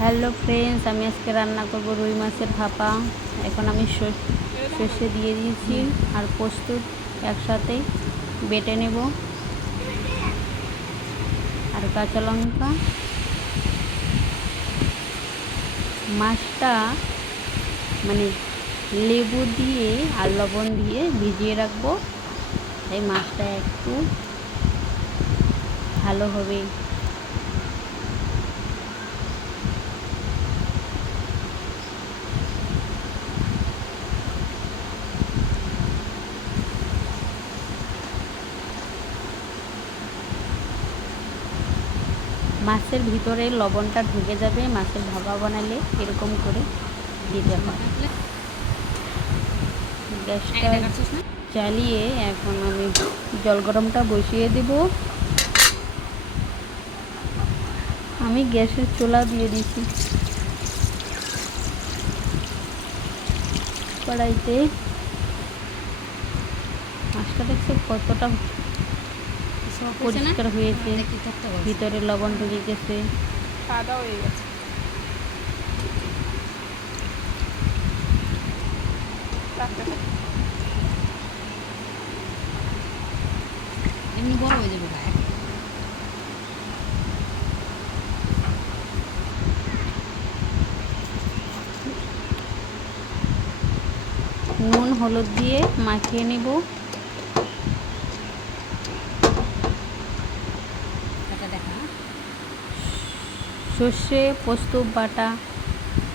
Hello friends, আমি আজকে রান্না করব রুই মাছের ভাপা। এখন আমি সর্ষে দিয়ে দিয়েছি আর পোস্ত একসাথে বেটে নেব, আর কাঁচা লঙ্কা। মাছটা মানে লেবু দিয়ে আর লবণ দিয়ে ভিজিয়ে রাখবো, তাই মাছটা একটু ভালো হবে। মাছের ভিতরে লবণটা ঢুকে যাবে। মাছের ভাপা বানালে এরকম করে দিতে হয়। গ্যাসটা চালিয়ে এখন আমি জল গরমটা বসিয়ে দেব। আমি গ্যাসের চুলা দিয়ে দিয়েছি। কড়াইতে মাছটা দেখছে কতটা পরিষ্কার হয়েছে, ভিতরে লবণ ঢুকে গেছে। সাদা হয়ে গেছে। এমনি বড় হয়ে যাবে গায়ে। নুন হলুদ দিয়ে মাখিয়ে নেব। সর্ষে, পোস্ত বাটা,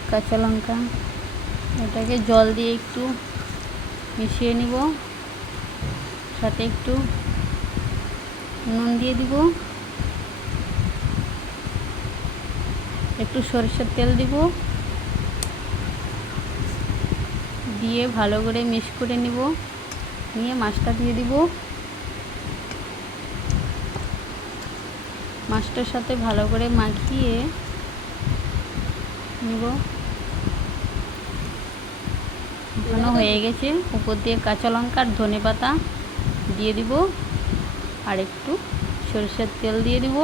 কাঁচা লঙ্কা, এটাকে জল দিয়ে একটু মিশিয়ে নিব। সাথে একটু নুন দিয়ে দিব, একটু সরিষার তেল দিব, দিয়ে ভালো করে মিক্স করে নিব। নিয়ে মাছটা দিয়ে দিব। মাছটার সাথে ভালো করে মাখিয়ে নিব। ঘন হয়ে গেছে। উপর দিয়ে কাঁচা লঙ্কা আর ধনে পাতা দিয়ে দিব, আর একটু সরিষার তেল দিয়ে দিব।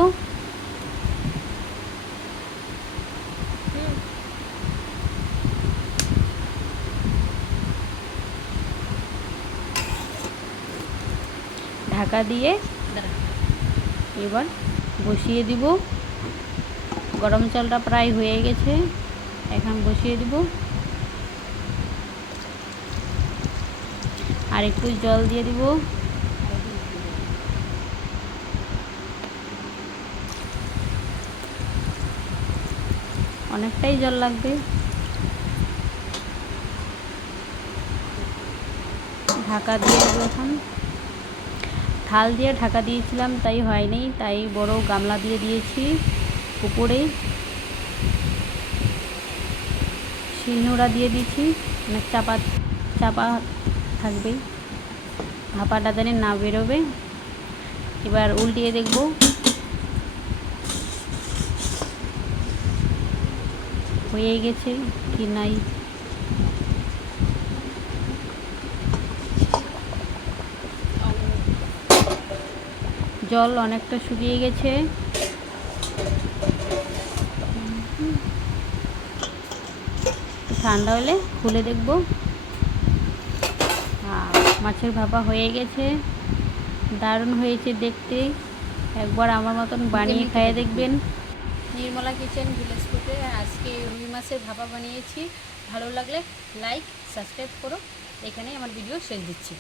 ঢাকা দিয়ে এবার বসিয়ে দিব। গরম জলটা প্রায় হয়ে গেছে, এখন বসিয়ে দিব। আর একটু জল দিয়ে দিব। অনেকটাই জল লাগবে। ঢাকা দিয়ে দেবো। এখন থাল দিয়ে ঢাকা দিয়েছিলাম, তাই হয়নি, তাই বড় গামলা দিয়ে দিয়েছি। উপরে শিলনোড়া দিয়ে দিয়েছি, মানে চাপা থাকবে, ভাপাটা যেন না বেরোবে। এবার উল্টিয়ে দেখব। হয়ে গেছে কি নাই। জল অনেকটা শুকিয়ে গেছে। ঠান্ডা হলে খুলে দেখব। মাছের ভাপা হয়ে গেছে, দারুণ হয়েছে দেখতে। একবার আমার মতন বানিয়ে খেয়ে দেখবেন। নির্মলা কিচেন ভিলেজ ফুডে আজকে রুই মাছের ভাপা বানিয়েছি। ভালো লাগলে লাইক সাবস্ক্রাইব করো। এখানেই আমার ভিডিও শেষ দিচ্ছি।